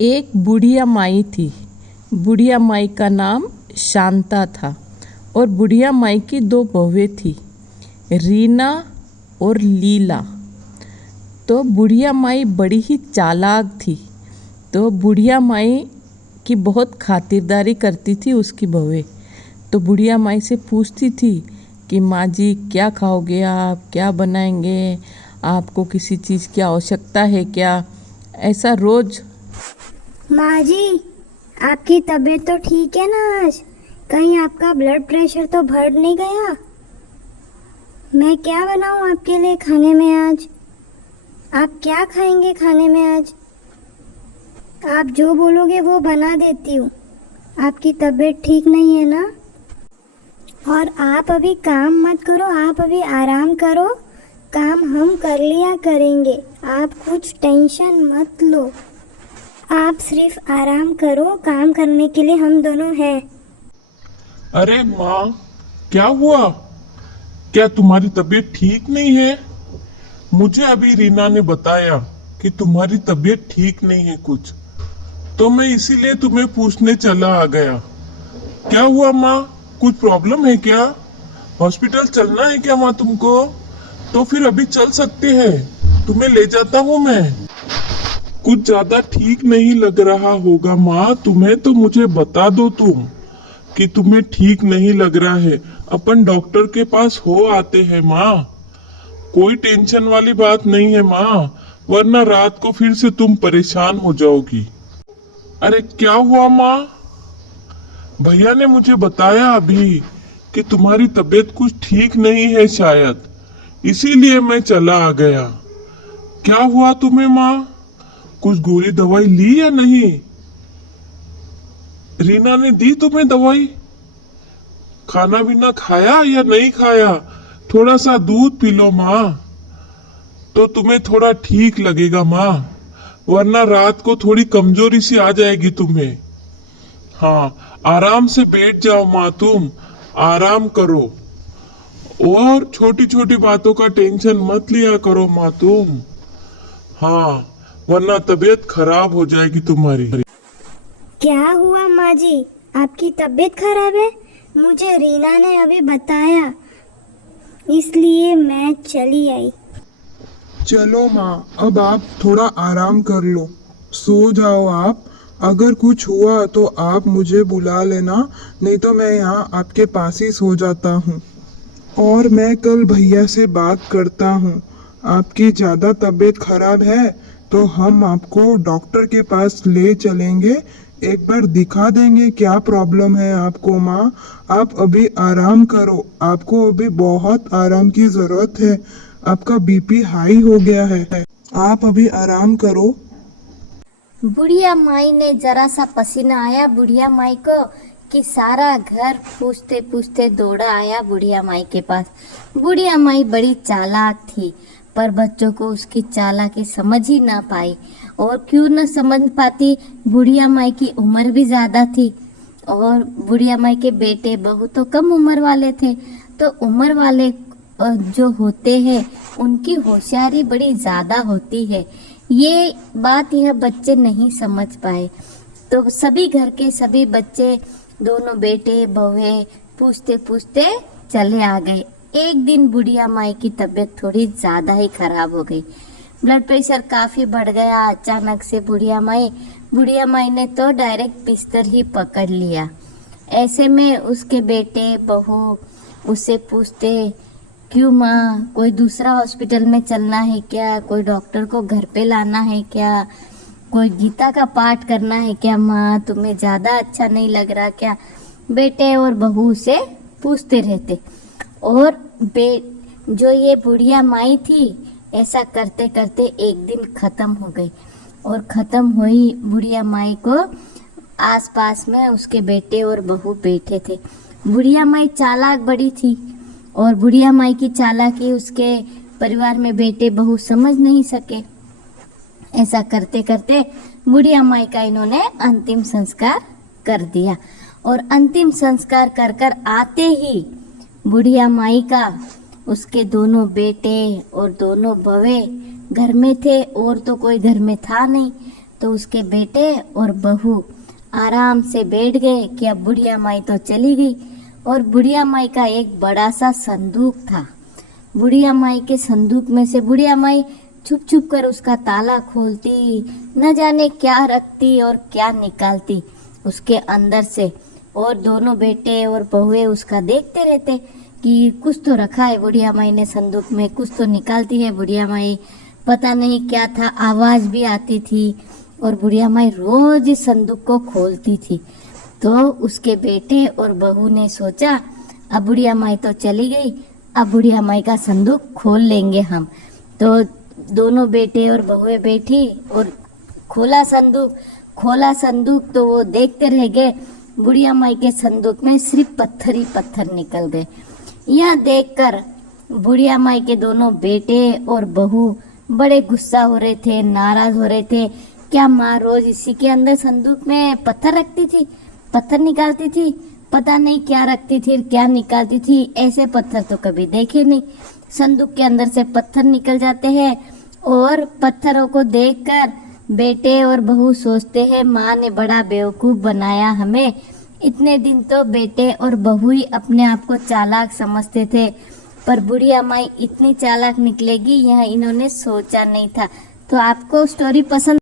एक बुढ़िया माई थी। बुढ़िया माई का नाम शांता था और बुढ़िया माई की दो बहुएं थी, रीना और लीला। तो बुढ़िया माई बड़ी ही चालाक थी। तो बुढ़िया माई की बहुत खातिरदारी करती थी उसकी बहुएं। तो बुढ़िया माई से पूछती थी कि माँ जी क्या खाओगे, आप क्या बनाएंगे, आपको किसी चीज़ की आवश्यकता है क्या, ऐसा रोज़। माँ जी, आपकी तबीयत तो ठीक है ना आज? कहीं आपका ब्लड प्रेशर तो बढ़ नहीं गया? मैं क्या बनाऊँ आपके लिए खाने में आज? आप क्या खाएंगे खाने में आज? आप जो बोलोगे वो बना देती हूँ। आपकी तबीयत ठीक नहीं है ना? और आप अभी काम मत करो, आप अभी आराम करो। काम हम कर लिया करेंगे, आप कुछ टेंशन मत लो। आप सिर्फ आराम करो, काम करने के लिए हम दोनों हैं। अरे माँ, क्या हुआ? क्या तुम्हारी तबीयत ठीक नहीं है? मुझे अभी रीना ने बताया कि तुम्हारी तबीयत ठीक नहीं है कुछ, तो मैं इसीलिए तुम्हें पूछने चला आ गया। क्या हुआ माँ? कुछ प्रॉब्लम है क्या? हॉस्पिटल चलना है क्या माँ तुमको? तो फिर अभी चल सकते हैं, तुम्हें ले जाता हूँ मैं। कुछ ज्यादा ठीक नहीं लग रहा होगा माँ तुम्हें, तो मुझे बता दो तुम कि तुम्हें ठीक नहीं लग रहा है। अपन डॉक्टर के पास हो आते हैं माँ, कोई टेंशन वाली बात नहीं है माँ, वरना रात को फिर से तुम परेशान हो जाओगी। अरे क्या हुआ माँ? भैया ने मुझे बताया अभी कि तुम्हारी तबीयत कुछ ठीक नहीं है शायद, इसीलिए मैं चला आ गया। क्या हुआ तुम्हें माँ? कुछ गोली दवाई ली या नहीं? रीना ने दी तुम्हें दवाई? खाना पीना खाया या नहीं खाया? थोड़ा सा दूध पी लो माँ, तो तुम्हें थोड़ा ठीक लगेगा माँ, वरना रात को थोड़ी कमजोरी सी आ जाएगी तुम्हें। हाँ, आराम से बैठ जाओ माँ, तुम आराम करो और छोटी छोटी बातों का टेंशन मत लिया करो माँ तुम। हाँ, वरना तबीयत खराब हो जाएगी तुम्हारी। क्या हुआ माँ जी, आपकी तबीयत खराब है? मुझे रीना ने अभी बताया, इसलिए मैं चली आई। चलो माँ, अब आप थोड़ा आराम कर लो, सो जाओ आप। अगर कुछ हुआ तो आप मुझे बुला लेना, नहीं तो मैं यहाँ आपके पास ही सो जाता हूँ। और मैं कल भैया से बात करता हूँ। आपकी ज़्यादा तबीयत खराब है तो हम आपको डॉक्टर के पास ले चलेंगे, एक बार दिखा देंगे क्या प्रॉब्लम है आपको। माँ, आप अभी आराम करो, आपको अभी बहुत आराम की ज़रूरत है। आपका बीपी हाई हो गया है, आप अभी आराम करो। बुढ़िया माई ने जरा सा पसीना आया बुढ़िया माई को कि सारा घर पूछते पूछते दौड़ा आया बुढ़िया माई के पास। बुढ़िया माई बड़ी चालाक थी, पर बच्चों को उसकी चालाकी समझ ही ना पाई। और क्यों न समझ पाती, बुढ़िया माई की उम्र भी ज्यादा थी और बुढ़िया माई के बेटे बहू तो कम उम्र वाले थे। तो उम्र वाले जो होते हैं उनकी होशियारी बड़ी ज्यादा होती है। ये बात यह बच्चे नहीं समझ पाए। तो सभी घर के सभी बच्चे, दोनों बेटे बहुएं पूछते पूछते चले आ गए। एक दिन बुढ़िया माई की तबीयत थोड़ी ज्यादा ही खराब हो गई, ब्लड प्रेशर काफी बढ़ गया अचानक से। बुढ़िया माई ने तो डायरेक्ट बिस्तर ही पकड़ लिया। ऐसे में उसके बेटे बहू उससे पूछते, क्यों माँ, कोई दूसरा हॉस्पिटल में चलना है क्या? कोई डॉक्टर को घर पे लाना है क्या? कोई गीता का पाठ करना है क्या माँ? तुम्हें ज्यादा अच्छा नहीं लग रहा क्या? बेटे और बहू से पूछते रहते। और जो ये बुढ़िया माई थी, ऐसा करते करते एक दिन खत्म हो गई। और खत्म हुई बुढ़िया माई को आसपास में उसके बेटे और बहू बैठे थे। बुढ़िया माई चालाक बड़ी थी और बुढ़िया माई की चालाकी उसके परिवार में बेटे बहू समझ नहीं सके। ऐसा करते करते बुढ़िया माई का इन्होंने अंतिम संस्कार कर दिया। और अंतिम संस्कार कर कर आते ही बुढ़िया माई का उसके दोनों बेटे और दोनों बवे घर में थे और तो कोई घर में था नहीं। तो उसके बेटे और बहू आराम से बैठ गए कि अब बुढ़िया माई तो चली गई। और बुढ़िया माई का एक बड़ा सा संदूक था। बुढ़िया माई के संदूक में से बुढ़िया माई छुप छुप कर उसका ताला खोलती, न जाने क्या रखती और क्या निकालती उसके अंदर से। और दोनों बेटे और बहुए उसका देखते रहते कि कुछ तो रखा है बुढ़िया माई ने संदूक में, कुछ तो निकालती है बुढ़िया माई, पता नहीं क्या था। आवाज़ भी आती थी और बुढ़िया माई रोज इस संदूक को खोलती थी। तो उसके बेटे और बहू ने सोचा अब बुढ़िया माई तो चली गई, अब बुढ़िया माई का संदूक खोल लेंगे हम। तो दोनों बेटे और बहुएं बैठी और खोला संदूक तो वो देखते रह गए। बुढ़िया माई के संदूक में सिर्फ पत्थर ही पत्थर निकल गए। यह देखकर बुढ़िया माई के दोनों बेटे और बहू बड़े गुस्सा हो रहे थे, नाराज हो रहे थे। क्या माँ रोज इसी के अंदर संदूक में पत्थर रखती थी, पत्थर निकालती थी, पता नहीं क्या रखती थी क्या निकालती थी, ऐसे पत्थर तो कभी देखे नहीं। संदूक के अंदर से पत्थर निकल जाते हैं और पत्थरों को देखकर बेटे और बहू सोचते हैं माँ ने बड़ा बेवकूफ़ बनाया हमें। इतने दिन तो बेटे और बहू ही अपने आप को चालाक समझते थे, पर बुढ़िया माई इतनी चालाक निकलेगी यह इन्होंने सोचा नहीं था। तो आपको स्टोरी पसंद